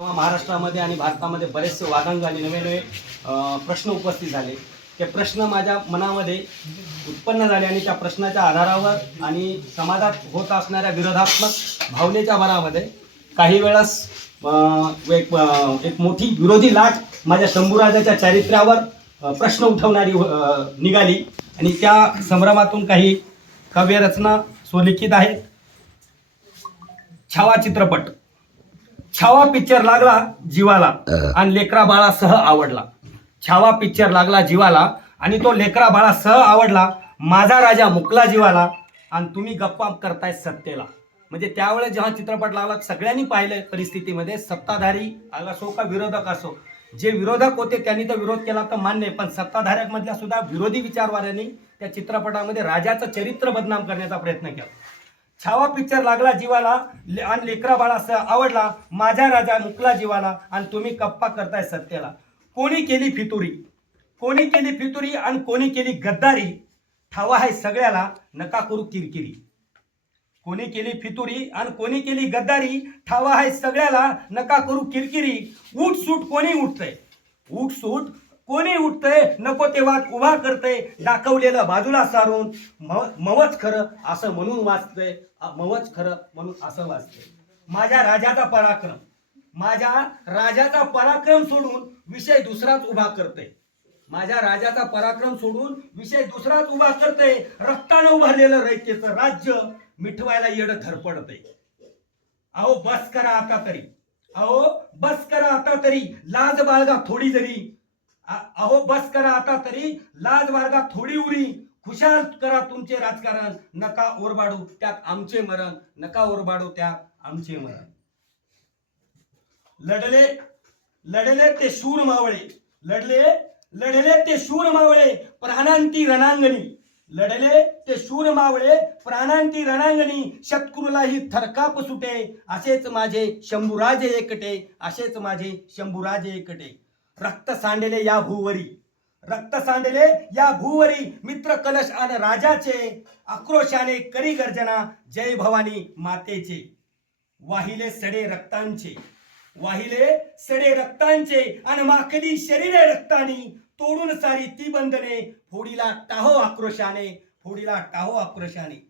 महाराष्ट्रामध्ये आणि भारतामध्ये बरेचसे वादंग आणि नवे नवे प्रश्न उपस्थित झाले. ते प्रश्न माझ्या मनामध्ये उत्पन्न झाले आणि त्या प्रश्नाच्या आधारावर आणि समाजात होत असणाऱ्या विरोधात्मक भावनेच्या भरामध्ये काही वेळास एक मोठी विरोधी लाट माझ्या शंभूराजाच्या चारित्र्यावर प्रश्न उठवणारी निघाली आणि त्या संभ्रमातून काही काव्यरचना स्वलिखित आहेत. छावा चित्रपट. छावा पिक्चर लागला जीवाला आणि लेकरा बाळासह आवडला. छावा पिक्चर लागला जीवाला आणि तो लेकरा बाळासह आवडला. माझा राजा मुकला जीवाला आणि तुम्ही गप्पा करताय सत्तेला. म्हणजे त्यावेळेस जेव्हा चित्रपट लागला सगळ्यांनी पाहिलं परिस्थितीमध्ये, सत्ताधारी असो का विरोधक असो, जे विरोधक होते त्यांनी तर विरोध केला तर मान्य, पण सत्ताधाऱ्यांमधल्या सुद्धा विरोधी विचारवाल्यांनी त्या चित्रपटामध्ये राजाचं चरित्र बदनाम करण्याचा प्रयत्न केला. छावा पिक्चर लागला जीवाला आणि लेकरा बाळासह आवडला. माझा राजा मुकला जीवाला आणि तुम्ही गप्पा करताय सत्तेला. कोणी केली फितुरी, कोणी केली फितुरी आणि कोणी केली गद्दारी, ठावा आहे सगळ्याला नका करू किरकिरी. कोणी केली फितुरी आणि कोणी केली गद्दारी, ठावा आहे सगळ्याला नका करू किरकिरी. उठ सूट कोणी उठतंय, उठ सूट कोणी उठतंय, नको ते वाद उभा करतंय. दाखवलेलं बाजूला सारून मवच खरं असं म्हणून वाचतंय, मवच खरं म्हणून असं वाचतंय. माझ्या राजाचा पराक्रम, माझ्या राजाचा पराक्रम सोडून विषय दुसराच उभा करतंय. माझ्या राजाचा पराक्रम सोडून विषय दुसराच उभा करतंय. रक्तानं उभारलेलं रयतेचं राज्य मिठवायला येडं धडपडतंय. अहो बस करा आता तरी, अहो बस करा आता तरी, लाज बाळगा थोडी जरी. अहो बस करा आता तरी, लाज बाळगा थोडी उरी. खुशाल करा तुमचे राजकारण, नका ओरबाडू त्यात आमचे मरण, नका ओरबाडू त्यात आमचे मरण. लढले लढले ते शूर मावळे, लढले लढले ते शूर मावळे प्राणांती रणांगणी. लढले ते शूर मावळे प्राणांती रणांगणी, शत्रूलाही थरकाप सुटे. असेच माझे शंभूराजे एकटे, असेच माझे शंभूराजे एकटे. रक्त सांडले या भूवरी, रक्त सांडले या भूवरी, मित्र कलश आणि राजाचे. आक्रोशाने करी गर्जना, जय भवानी मातेचे. वाहिले सडे रक्तांचे, वाहिले सडे रक्तांचे आणि माखली शरीरे रक्तानी. तोडून सारी ती बंधने, फोडीला टाहो आक्रोशाने, फोडीला टाहो आक्रोशाने.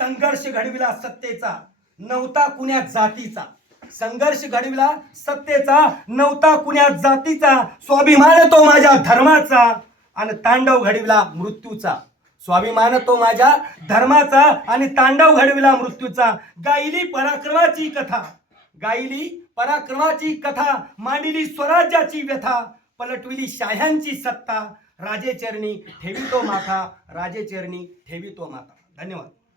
संघर्ष घडविला सत्तेचा, नव्हता कुण्या जातीचा. संघर्ष घडविला सत्तेचा, नव्हता कुण्या जातीचा. स्वाभिमान तो माझ्या धर्माचा आणि तांडव घडविला मृत्यूचा. स्वाभिमान तो माझ्या धर्माचा आणि तांडव घडविला मृत्यूचा. गायली पराक्रमाची कथा, गायली पराक्रमाची कथा. मांडली स्वराज्याची व्यथा, पलटविली शाह्यांची सत्ता. राजे चरणी ठेवी तो माथा, राजे चरणी ठेवी तो माथा. धन्यवाद.